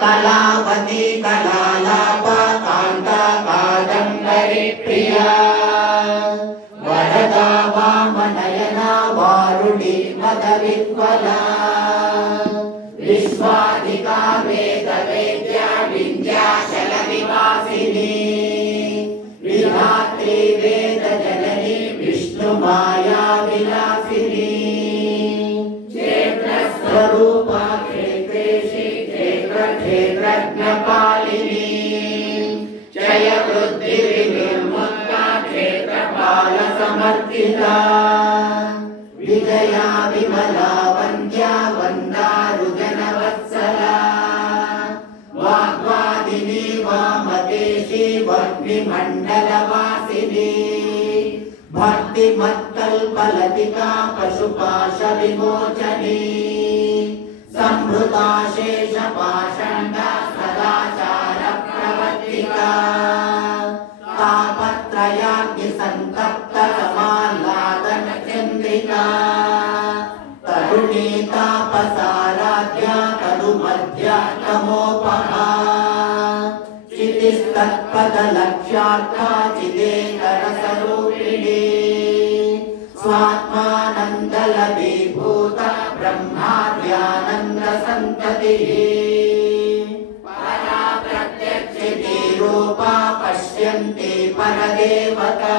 कलावती कलालाप कान्ता कादम्बरी प्रिया वरदा वामनयना वारुणी मदविह्वला विश्वाधिका वेदवेद्या विन्ध्याचलनिवासिनी विधात्री वेदजननी विष्णुमाया विलासिनी क्षेत्रस्वरूपा क्षेत्रेशी क्षेत्रज्ञपालिनी जय वृद्धिर्विमुक्ता क्षेत्रपालसमर्थिता विजया विमला वन्द्या वन्दारुजनवत्सला वाग्वादिनी वामदेशी वह्निमण्डलवासिनी भक्तिमत्कल्पलतिका पशुपाशविमोचनी संहृता शेषपाषण्डा सदाचारप्रवर्तिका तापत्रयाग्निसन्तप्तसमाह्लादनचन्द्रिका तरुणी तापसाराध्या तनुमध्या तमोपहा चितिस्तत्पदलक्ष्यार्था चिदेकरसरूपिणी स्वात्मानन्दलभीभूत ब्रह्माद्यानन्दसन्ततिः परा प्रत्यक्षिते रूपा पश्यन्ति परदेवता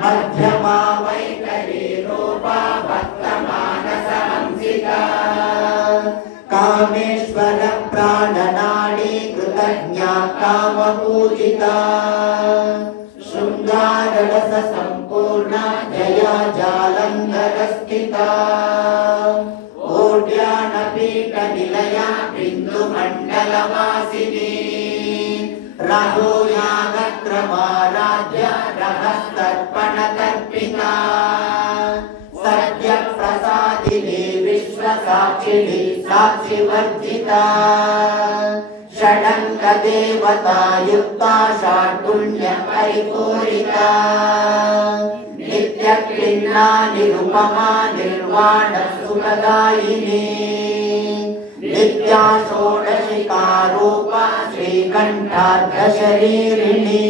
मध्यमा वैखरी रूपा भक्तमानसहंसिका कामेश्वर प्राणनाडी कृतज्ञा कामपूजिता शृङ्गाररस सम्पूर्णा जया जालन्धरस्थिता ओड्यानपीठनिलया बिन्दुमण्डलवासिनी रघुयागक्रमाराध्य रहस्तर्पणतर्पिता सत्यप्रसादिनी विश्वसाक्षिणी साक्षिवर्जिता षडङ्गदेवता युक्ता षाड्गुण्य परिपूरिता नित्यक्लिन्ना निरुपमा निर्वाण सुखदायिनी नित्या षोडशिकारूपा श्रीकण्ठार्धशरीरिणी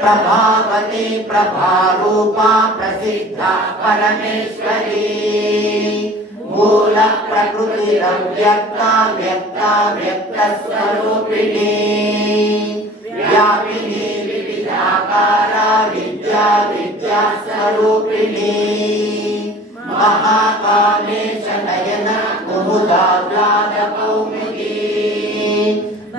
प्रभावती प्रभारूपा प्रसिद्धा परमेश्वरी मूल प्रकृतिरव्यक्ता व्यक्ता व्यक्तस्वरूपिणी व्यापिनी विविधाकारा विद्या विद्यास्वरूपिणी महाकामेश नयन कुमुदाह्लादकौमुदी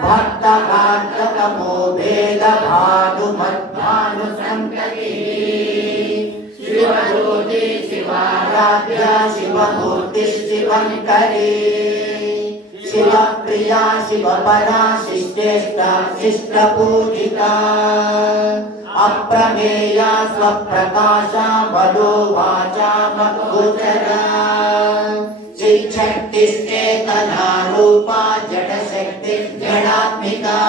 भक्तभान्तकमो भेदभानुमद्भानुसन्ततिः शिवज्योति शिवाराध्या शिवमूर्ति शिवङ्करी शिवप्रिया शिवपरा शिष्टेष्टा शिष्टपूजिता अप्रमेया स्वप्रकाशा बलो वाचा मद्गोचरा चिच्छक्तिश्चेतना रूपा जडशक्ति जडात्मिका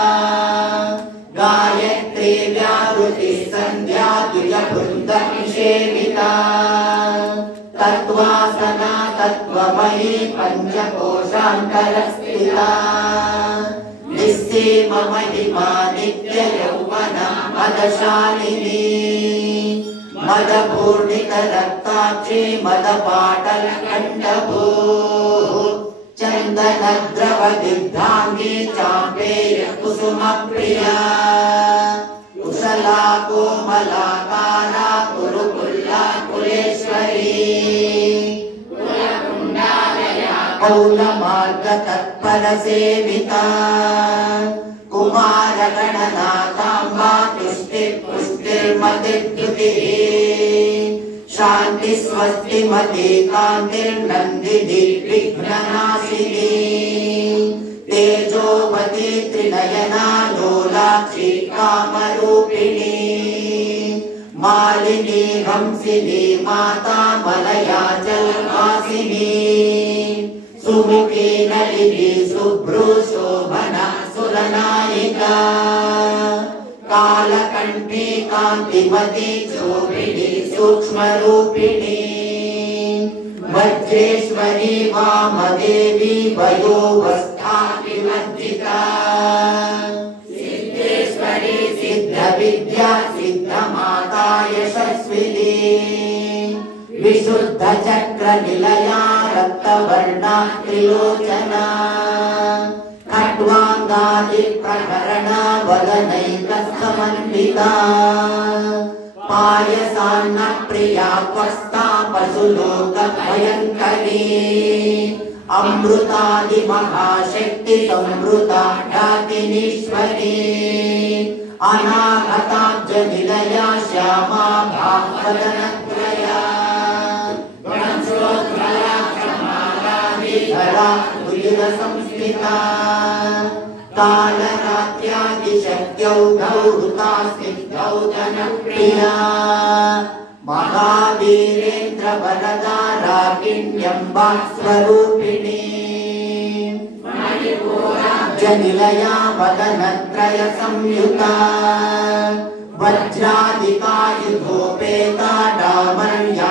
गायत्री व्याहृति संध्या द्विजवृन्द निषेविता तत्त्वासना तत्त्वमयी पञ्चकोशान्तरस्थिता निस्सीम महिमा नित्य यौवना मदशालिनी मदपूर्णित रक्ताक्षी मदपाटलकण्ठभूः चन्दनद्रवदिग्धाङ्गी चाम्पेय कुसुमप्रिया कुशला कोमलाकारा कुरुकुल्ला कुलेश्वरी कुलकुण्डालया कौलमार्गतत्परसेविता कुमारगणनाथाम्बा तुष्टिर्पुष्टिर्मतिद्युतिः शान्ति स्वस्ति मति कान्तिर्नन्दिनी विघ्ननाशिनी तेजोवती त्रिनयना लोलाक्षी कामरूपिणी मालिनी हंसिनी माता मलया जलवासिनी सुमुखी नलिनी शुभ्रू शोभना सुरनायिका कालकण्ठी कान्तिमती शोभिनी सूक्ष्मरूपिणी वज्रेश्वरी वामदेवी वयोवस्था विशुद्धचक्रनिलया रक्तवर्णा त्रिलोचना खट्वाङ्गादिप्रकरणा वदनैकस्थमन्विता पायसान्नप्रिया त्वस्ता पशुलोकभयङ्करी अमृतादिमहाशक्ति संवृता ख्यातिनीश्वरी अनाहताब्जनिलया श्यामा भावदनत्रया गणश्रोत्रलाक्षमालाभिधरा तुलिरसंस्थिता कालरात्र्यादिशक्त्यौघौ हृता स्निग्धौ जनप्रिया महावीरेन्द्रवरदा रागिण्यम्बा स्वरूपिणी जनिलया वदनत्रय संयुता वज्रादिकायुधोपेता डामर्यादिभिरावृता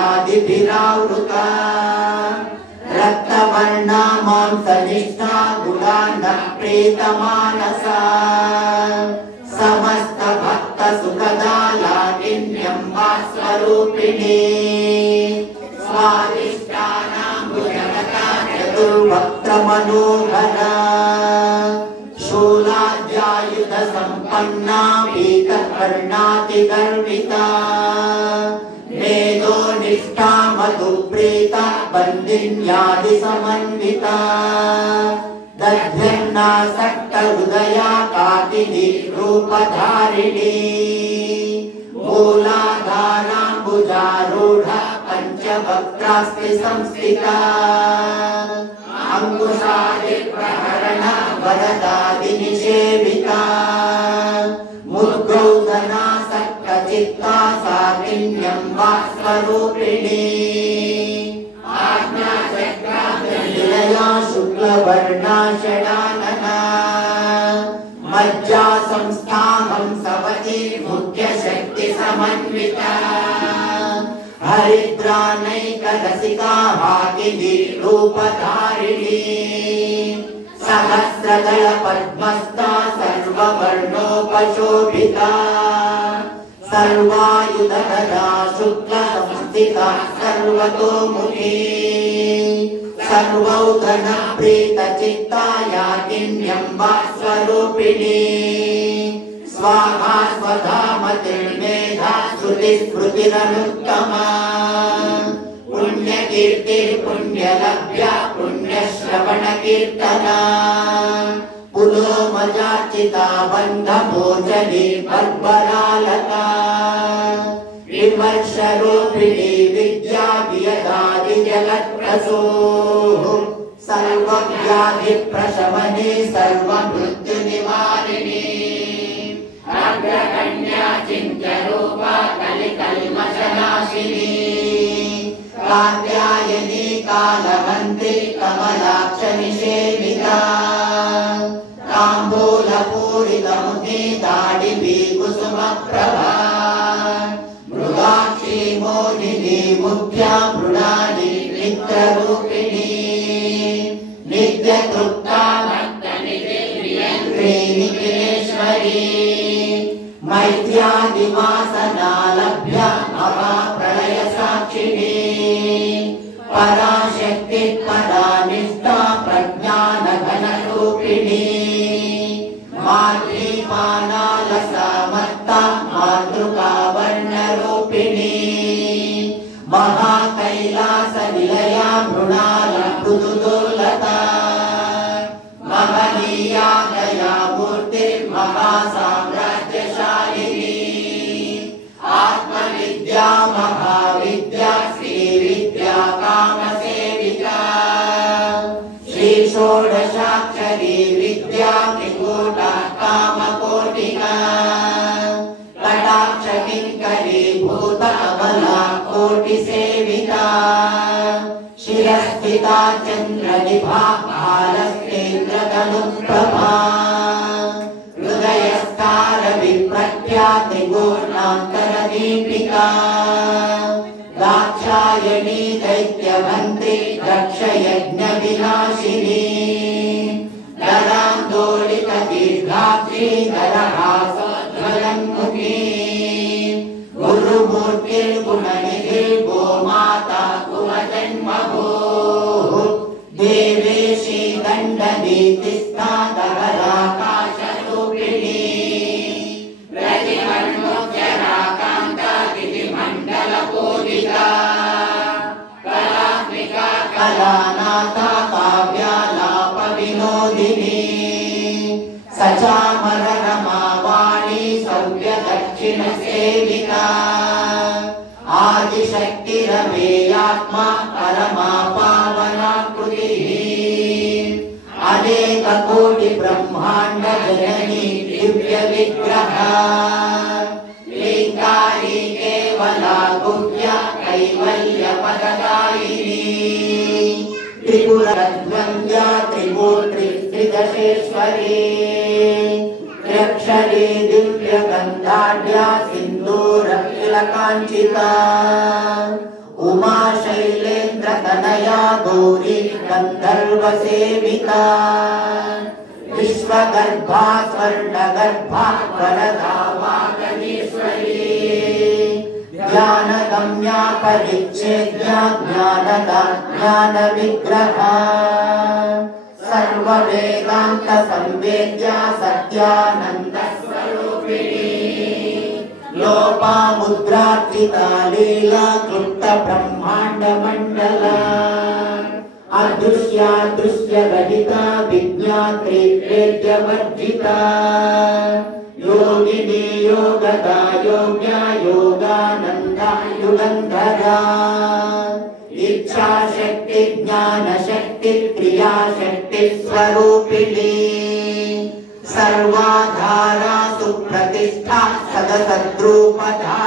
रक्तवर्णा मांसनिष्ठा गुणान्नः प्रीतमानसा समस्त भक्त सुखदा लागिन्यम्बा स्वरूपिणी स्वादिष्टानाम्बुजगता चतुर्वक्त्रमनोहरा शूलाद्यायुध सम्पन्ना पीतवर्णातिगर्विता मेधो निष्ठा मधुप्रीता बन्दिन्यादिसमन्विता दध्यन्नासक्तहृदया काकिनी रूपधारिणी मूलाधाराम्बुजारूढा पञ्चवक्त्रास्ति संस्थिता अङ्कुशादिप्रहरणा वरदादिनिषेविता मुद्गौधनासक्तचित्ता साकिन्यम्बा स्वरूपिणी आज्ञाचक्राग्निलया शुक्लवर्णा षडानना मज्जा संस्थाहं सवती मुख्यशक्तिसमन्विता हरिद्रानैकरसिका हाकिनी रूपधारिणी सहस्रदलपद्मस्था सर्ववर्णोपशोभिता सर्वायुधधरा शुक्लसंस्थिता सर्वतोमुखी सर्वौघनप्रीतचित्ता याकिन्यम्बा स्वरूपिणी स्वाहा स्वधा मतिर्मेधा श्रुतिस्मृतिरनुत्तमा पुण्यकीर्तिः पुण्यलभ्या पुण्यश्रवणकीर्तना पुलोमजार्चिता बन्धमोचनी बर्बरालता विमर्शरूपिणी विद्या वियदादिजगत्प्रसूः सर्वव्याधिप्रशमनी सर्वमृत्युनिवारिणी अग्रगण्या चिन्त्यरूपा कलिकल्मषनाशिनी कात्यायनी कालहन्त्री कमलाक्षनिषेविता ताम्बूलपूरितमुखी दाडिभी कुसुमप्रभा मृगाक्षी मोहिनी मुख्या मृणाली मित्ररूपिणी नित्यतृप्ता भक्तनिधिप्रियङ्त्री निखिलेश्वरी मैत्र्यादिवासनालभ्या महाप्रलयसाक्षिणी पराशक्ति परानिष्ठा प्रज्ञानघनरूपिणी मातृपानालसामत्ता मातृकावर्णरूपिणी महाकैलासनिलया मृणालमृदुदुर्लता महनीया दयामूर्तिर्महासाम्राज्यशालिनी आत्मविद्या महाविद्या श्रीविद्या कामसेविका श्रीषोडशाक्षरी विद्या त्रिकूटा कामकोटिका कटाक्षकिङ्करी भूतकमला कोटिसेविता शिरस्थिता चन्द्रनिभा भालस्तेन्द्रतनुप्रभा हृदयस्तारविप्रख्या त्रिगुणान्तरदीपिका दाक्षायणी दैत्यभन्त्री दक्षयज्ञविनाशिनी दरान्दोलितदीर्घाक्षी दरहासोज्ज्वलन्मुखी गुरुमूर्तिर्गुणनिधिर्गोमाता सकलाकाशरूपिणी प्रतिमन्मुख्यराकान्ता तिथिमण्डलपूजिता कलात्मिका कलानाथा काव्यालापविनोदिनी सचामर रमावाणी सव्यदक्षिणसेविका आदिशक्तिरमेयात्मा परमा पावना कृतिः अनेककोटि ब्रह्माण्ड जननी दिव्य विग्रह लिङ्गारी केवला गुह्य कैवल्य पददायिनी त्रिपुरध्वंजा त्रिपुत्री त्रिदशेश्वरी त्र्यक्षरी दिव्य गन्धाढ्या सिन्दूरतिलकाञ्चिता उमा शैलेन्द्र तनया गौरी गन्धर्वसेविता विश्वगर्भा स्वर्णगर्भा वरदा वागीश्वरी ज्ञानगम्या परिच्छेद्या ज्ञानदा ज्ञानविग्रहा सर्ववेदान्त संवेद्या सत्यानन्द स्वरूपिणी लोपामुद्रार्चिता लीला क्लुप्त ब्रह्माण्ड मण्डला अदृश्या दृश्य रहिता विज्ञात्री वेद्यवर्जिता योगिनी योगदा योग्या योगानन्दा युगन्धरा इच्छा शक्ति ज्ञान शक्ति क्रिया शक्ति स्वरूपिणी सर्वाधारा सुप्रतिष्ठा सदसद्रूपधारिणी